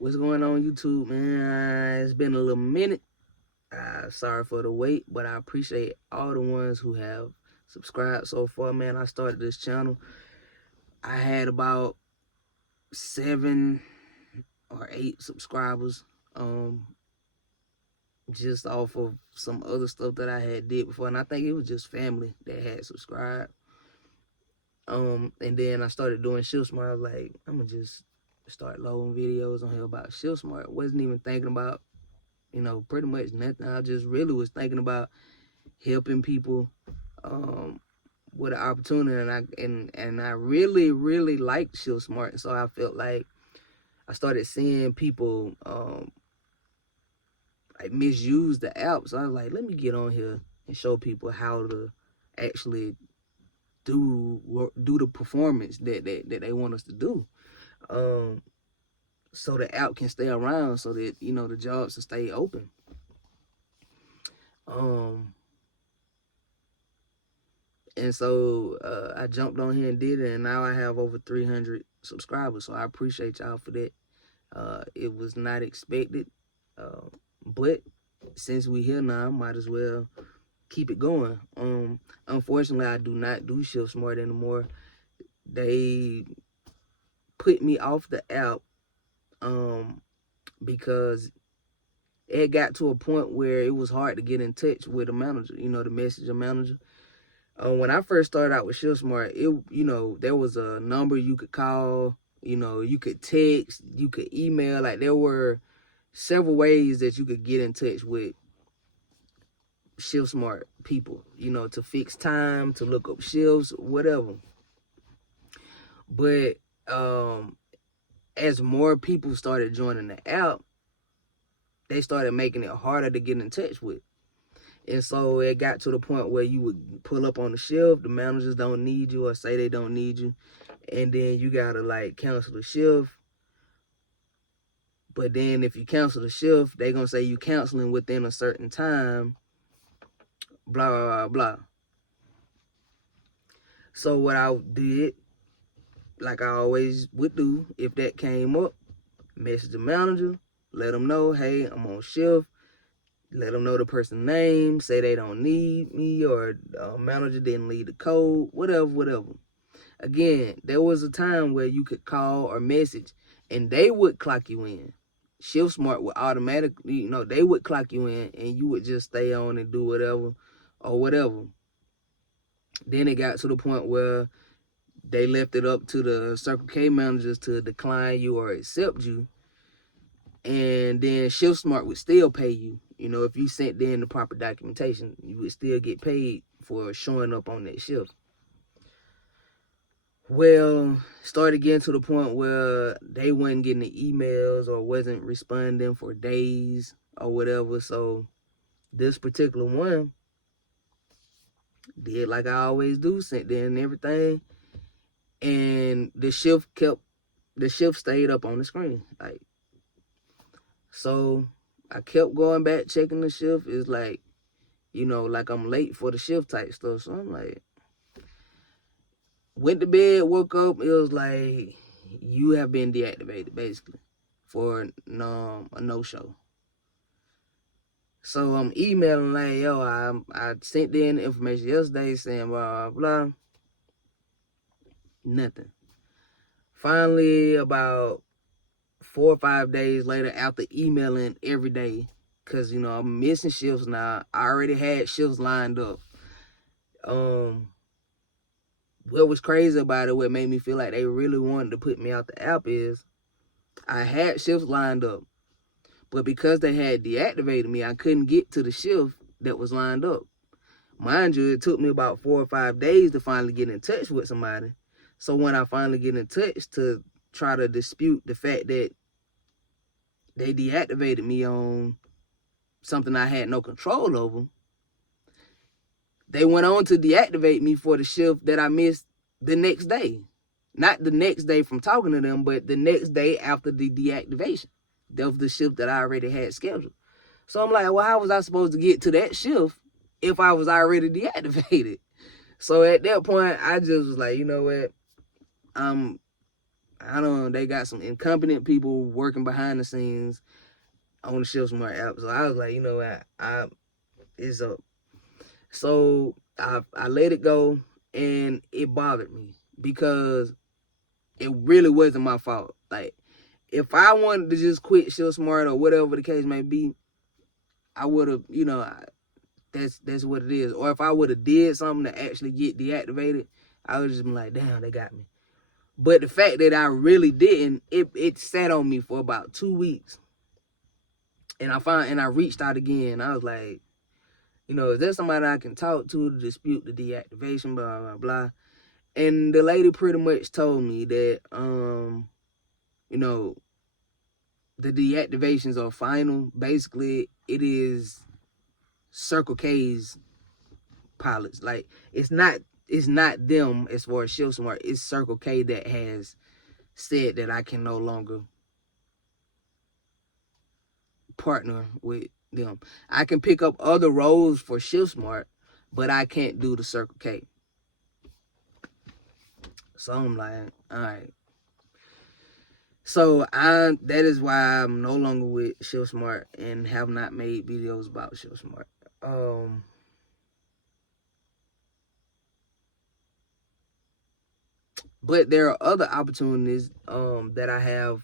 What's going on, YouTube, man? It's been a little minute. Sorry for the wait, but I appreciate all the ones who have subscribed so far, man. I started this channel. I had about 7 or 8 subscribers, just off of some other stuff that I had did before, and I think it was just family that had subscribed. And then I started doing Shift Smart. I was like, I'm gonna just start loading videos on here about Shift Smart. Wasn't even thinking about pretty much nothing. I just really was thinking about helping people with an opportunity, and I really liked Shift Smart, and so I felt like I started seeing people like misuse the app. So I was like, let me get on here and show people how to actually do the performance that they want us to do. So the app can stay around, so that the jobs will stay open. And so I jumped on here and did it, and now I have over 300 subscribers. So I appreciate y'all for that. It was not expected, but since we here now, I might as well keep it going. Unfortunately, I do not do Shift Smart anymore. They put me off the app because it got to a point where it was hard to get in touch with a manager, the messenger manager. When I first started out with Shift Smart, there was a number you could call, you could text, you could email. Like, there were several ways that you could get in touch with Shift Smart people, to fix time, to look up shifts, whatever. But as more people started joining the app, they started making it harder to get in touch with. And so it got to the point where you would pull up on the shift, the managers don't need you or say they don't need you, and then you gotta like cancel the shift. But then if you cancel the shift, they gonna say you canceling within a certain time, blah, blah, blah, blah. So what I did, like I always would do, if that came up, message the manager, let them know, hey, I'm on shift. Let them know the person's name, say they don't need me, or manager didn't leave the code, whatever. Again, there was a time where you could call or message, and they would clock you in. Shift Smart would automatically, they would clock you in, and you would just stay on and do whatever. Then it got to the point where they left it up to the Circle K managers to decline you or accept you. And then Shift Smart would still pay you. If you sent in the proper documentation, you would still get paid for showing up on that shift. Well, started getting to the point where they wasn't getting the emails or wasn't responding for days or whatever. So this particular one did like I always do, sent in everything, and the shift stayed up on the screen. So I kept going back, checking the shift. It's like, like I'm late for the shift type stuff. So I'm like, went to bed, woke up. It was like, you have been deactivated, basically, for a no-show. So I'm emailing like, yo, I sent in the information yesterday saying blah, blah, blah. Nothing. Finally, about 4 or 5 days later, after emailing every day, because, I'm missing shifts now. I already had shifts lined up. What was crazy about it, what made me feel like they really wanted to put me out the app, is I had shifts lined up. But because they had deactivated me, I couldn't get to the shift that was lined up. Mind you, it took me about 4 or 5 days to finally get in touch with somebody. So when I finally get in touch to try to dispute the fact that they deactivated me on something I had no control over, they went on to deactivate me for the shift that I missed the next day. Not the next day from talking to them, but the next day after the deactivation of the shift that I already had scheduled. So I'm like, well, how was I supposed to get to that shift if I was already deactivated? So at that point, I just was like, you know what? I'm They got some incompetent people working behind the scenes on the Shift Smart app. So I was like, you know what, it's up. So I let it go, and it bothered me because it really wasn't my fault. Like, if I wanted to just quit Shift Smart or whatever the case may be, I would have, that's what it is. Or if I would have did something to actually get deactivated, I would just be like, damn, they got me. But the fact that I really didn't, it sat on me for about 2 weeks. And I reached out again. I was like, is there somebody I can talk to dispute the deactivation, blah, blah, blah. And the lady pretty much told me that, the deactivations are final. Basically, it is Circle K's pilots. Like, it's not them as far as Shift Smart. It's Circle K that has said that I can no longer partner with them. I can pick up other roles for Shift Smart, but I can't do the Circle K. So I'm like, all right. So that is why I'm no longer with Shift Smart and have not made videos about Shift Smart. But there are other opportunities that I have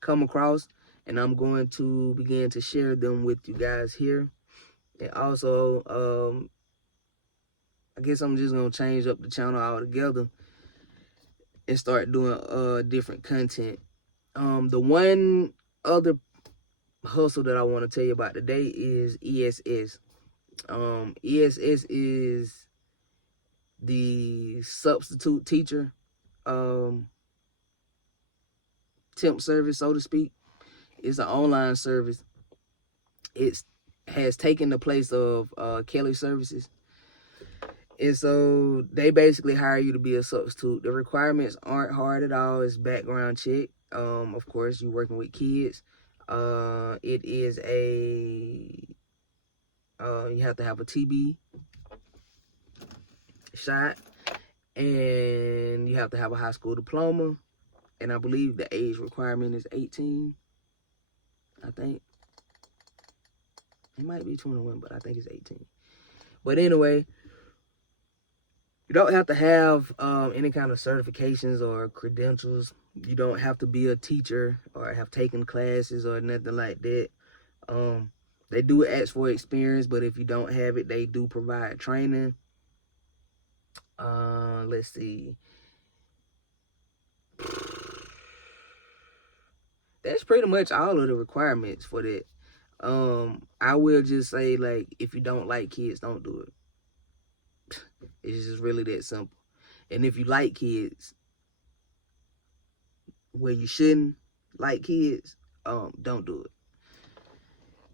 come across, and I'm going to begin to share them with you guys here. And also, I guess I'm just gonna change up the channel altogether and start doing different content. The one other hustle that I want to tell you about today is ESS. ESS is the substitute teacher temp service, so to speak. It's an online service. It has taken the place of Kelly Services. And so they basically hire you to be a substitute. The requirements aren't hard at all. It's background check. Of course, you're working with kids. It is you have to have a TB shot, and you have to have a high school diploma. And I believe the age requirement is 18. I think it might be 21, but I think it's 18. But anyway, you don't have to have any kind of certifications or credentials. You don't have to be a teacher or have taken classes or nothing like that. They do ask for experience, but if you don't have it, they do provide training. Let's see. That's pretty much all of the requirements for that. I will just say, like, if you don't like kids, don't do it. It's just really that simple. And if you like kids, where you shouldn't like kids, don't do it.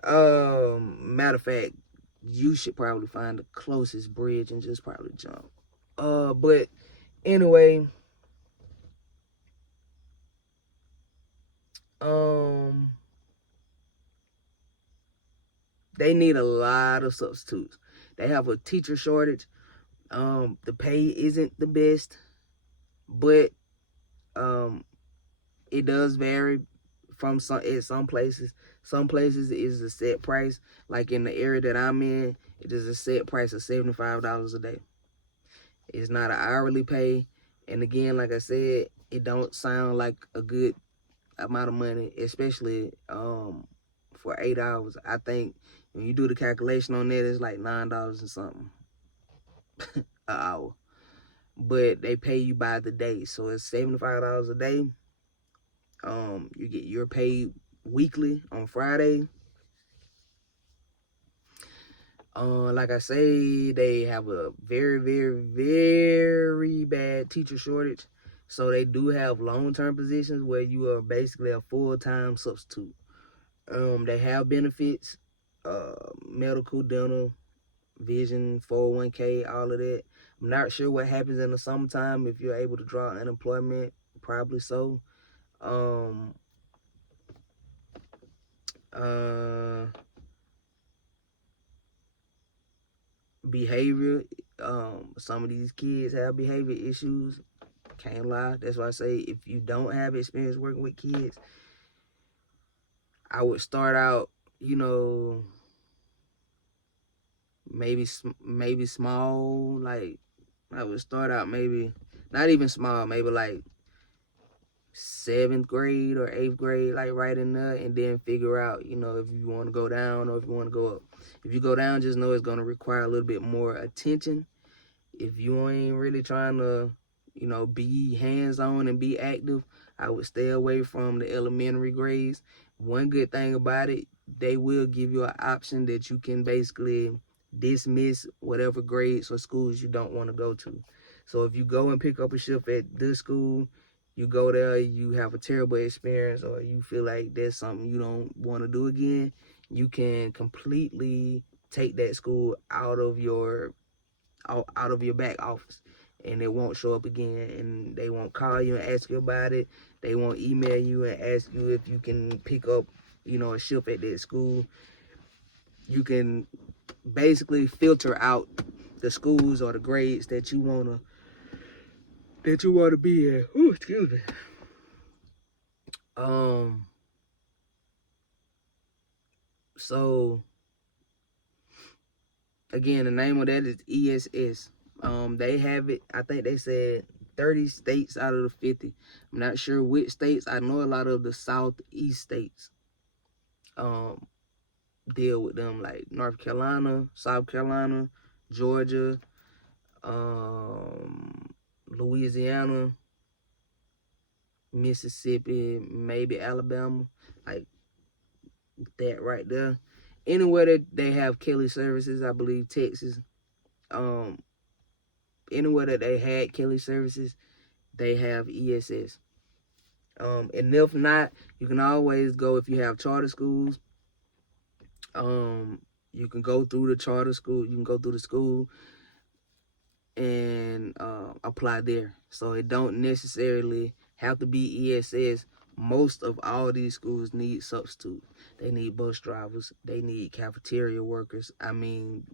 Matter of fact, you should probably find the closest bridge and just probably jump. But anyway, they need a lot of substitutes. They have a teacher shortage. The pay isn't the best, but it does vary from some places. Some places is a set price. Like in the area that I'm in, it is a set price of $75 a day. It's not an hourly pay. And again, like I said, it don't sound like a good amount of money, especially for 8 hours. I think when you do the calculation on that, it's like $9 and something an hour. But they pay you by the day, so it's $75 a day. You're paid weekly on Friday. Like I say, they have a very, very, very bad teacher shortage. So they do have long-term positions where you are basically a full-time substitute. They have benefits, medical, dental, vision, 401k, all of that. I'm not sure what happens in the summertime if you're able to draw unemployment. Probably so. Behavior. Some of these kids have behavior issues. Can't lie. That's why I say if you don't have experience working with kids, I would start out, you know, maybe small. Like I would start out maybe not even small, maybe like 7th grade or 8th grade, like right in there, and then figure out, you know, if you want to go down or if you want to go up. If you go down, just know it's going to require a little bit more attention. If you ain't really trying to, you know, be hands-on and be active, I would stay away from the elementary grades. One good thing about it, they will give you an option that you can basically dismiss whatever grades or schools you don't want to go to. So if you go and pick up a shift at this school, you go there, you have a terrible experience, or you feel like that's something you don't want to do again, you can completely take that school out of your back office, and it won't show up again, and they won't call you and ask you about it. They won't email you and ask you if you can pick up, you know, a shift at that school. You can basically filter out the schools or the grades that you wanna be in. Ooh, excuse me. So again, the name of that is ESS. They have it, I think they said 30 states out of the 50. I'm not sure which states. I know a lot of the southeast states deal with them, like North Carolina, South Carolina, Georgia, Louisiana, Mississippi, maybe Alabama, like that right there. Anywhere that they have Kelly services, I believe Texas, anywhere that they had Kelly services, they have ESS. And if not, you can always go, if you have charter schools, you can go through the charter school, you can go through the school and apply there. So it don't necessarily have to be ESS. Most of all these schools need substitutes. They need bus drivers. They need cafeteria workers. I mean,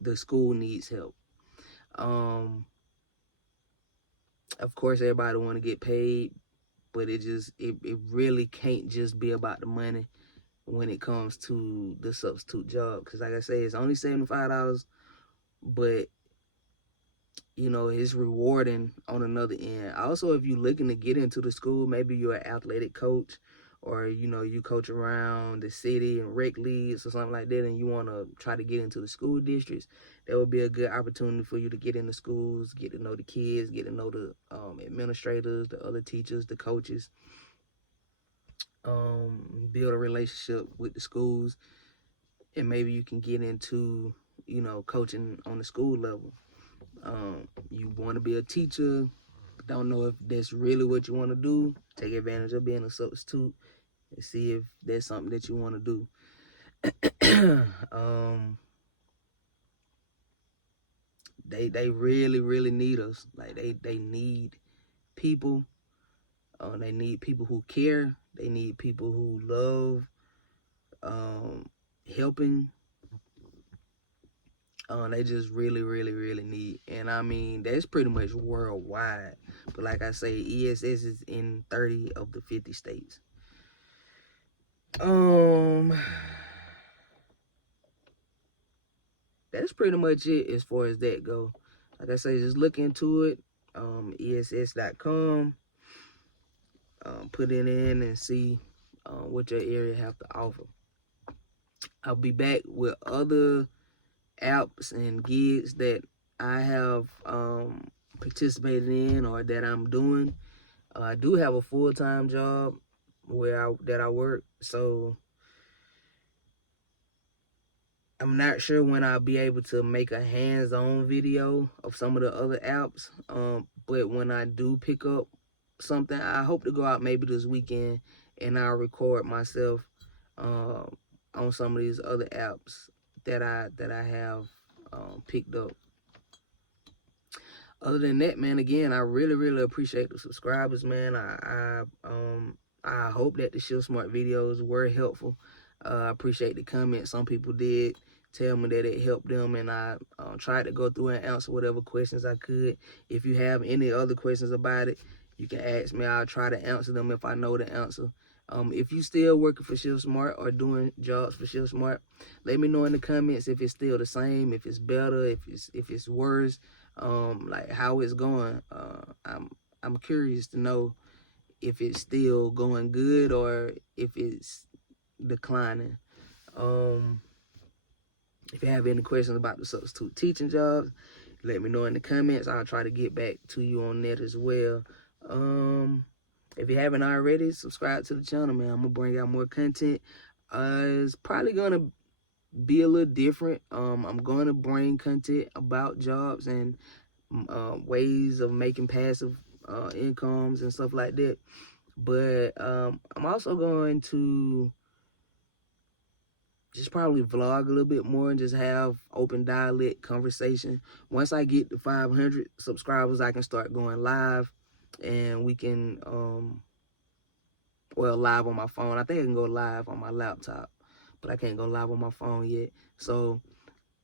the school needs help. Of course, everybody want to get paid, but it really can't just be about the money when it comes to the substitute job. Because like I say, it's only $75, but you know, it's rewarding on another end. Also, if you're looking to get into the school, maybe you're an athletic coach, or you know, you coach around the city and rec leagues or something like that, and you want to try to get into the school districts, that would be a good opportunity for you to get into schools, get to know the kids, get to know the administrators, the other teachers, the coaches, build a relationship with the schools, and maybe you can get into, you know, coaching on the school level. You want to be a teacher, don't know if that's really what you want to do, take advantage of being a substitute and see if that's something that you want to do. They really need us. Like they need people. They need people who care. They need people who love helping. They just really need, and I mean, that's pretty much worldwide. But like I say, ESS is in 30 of the 50 states. That's pretty much it as far as that go. Like I say, just look into it. ESS.com. Put it in and see what your area have to offer. I'll be back with other apps and gigs that I have participated in or that I'm doing. I do have a full-time job that I work, so I'm not sure when I'll be able to make a hands-on video of some of the other apps, but when I do pick up something, I hope to go out maybe this weekend and I'll record myself on some of these other apps that I have picked up. Other than that, man, again, I really appreciate the subscribers, man. I hope that the Shift Smart videos were helpful. I appreciate the comments some people did tell me that it helped them, and I tried to go through and answer whatever questions I could. If you have any other questions about it, you can ask me. I'll try to answer them if I know the answer. If you still working for Shift Smart or doing jobs for Shift Smart, let me know in the comments if it's still the same, if it's better, if it's worse, like how it's going. I'm curious to know if it's still going good or if it's declining. If you have any questions about the substitute teaching jobs, let me know in the comments. I'll try to get back to you on that as well. If you haven't already, subscribe to the channel, man. I'm gonna bring out more content. It's probably gonna be a little different. I'm gonna bring content about jobs and ways of making passive incomes and stuff like that. But I'm also going to just probably vlog a little bit more and just have open dialect conversation. Once I get to 500 subscribers, I can start going live, and we can, well, live on my phone. I think I can go live on my laptop, but I can't go live on my phone yet. So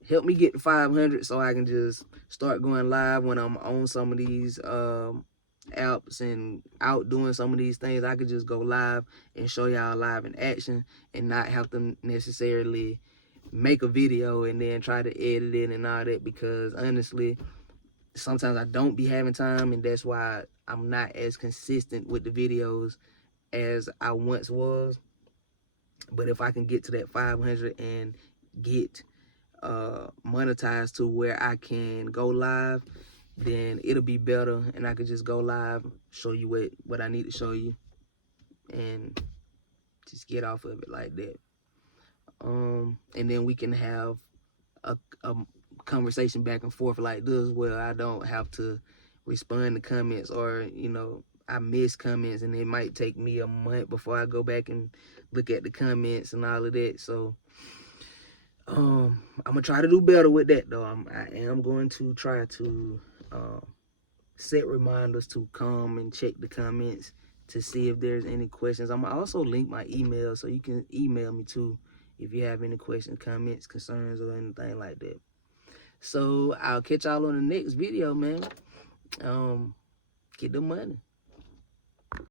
help me get to 500 so I can just start going live when I'm on some of these apps and out doing some of these things. I could just go live and show y'all live in action and not have to necessarily make a video and then try to edit it and all that, because honestly, sometimes I don't be having time, and that's why I'm not as consistent with the videos as I once was. But if I can get to that 500 and get monetized to where I can go live, then it'll be better, and I could just go live, show you what I need to show you, and just get off of it like that. And then we can have a conversation back and forth like this, where I don't have to respond to comments, or I miss comments, and it might take me a month before I go back and look at the comments and all of that. So I'm gonna try to do better with that, though. I am going to try to set reminders to come and check the comments to see if there's any questions. I'm gonna also link my email, so you can email me too if you have any questions, comments, concerns, or anything like that. So I'll catch y'all on the next video, man. Get the money.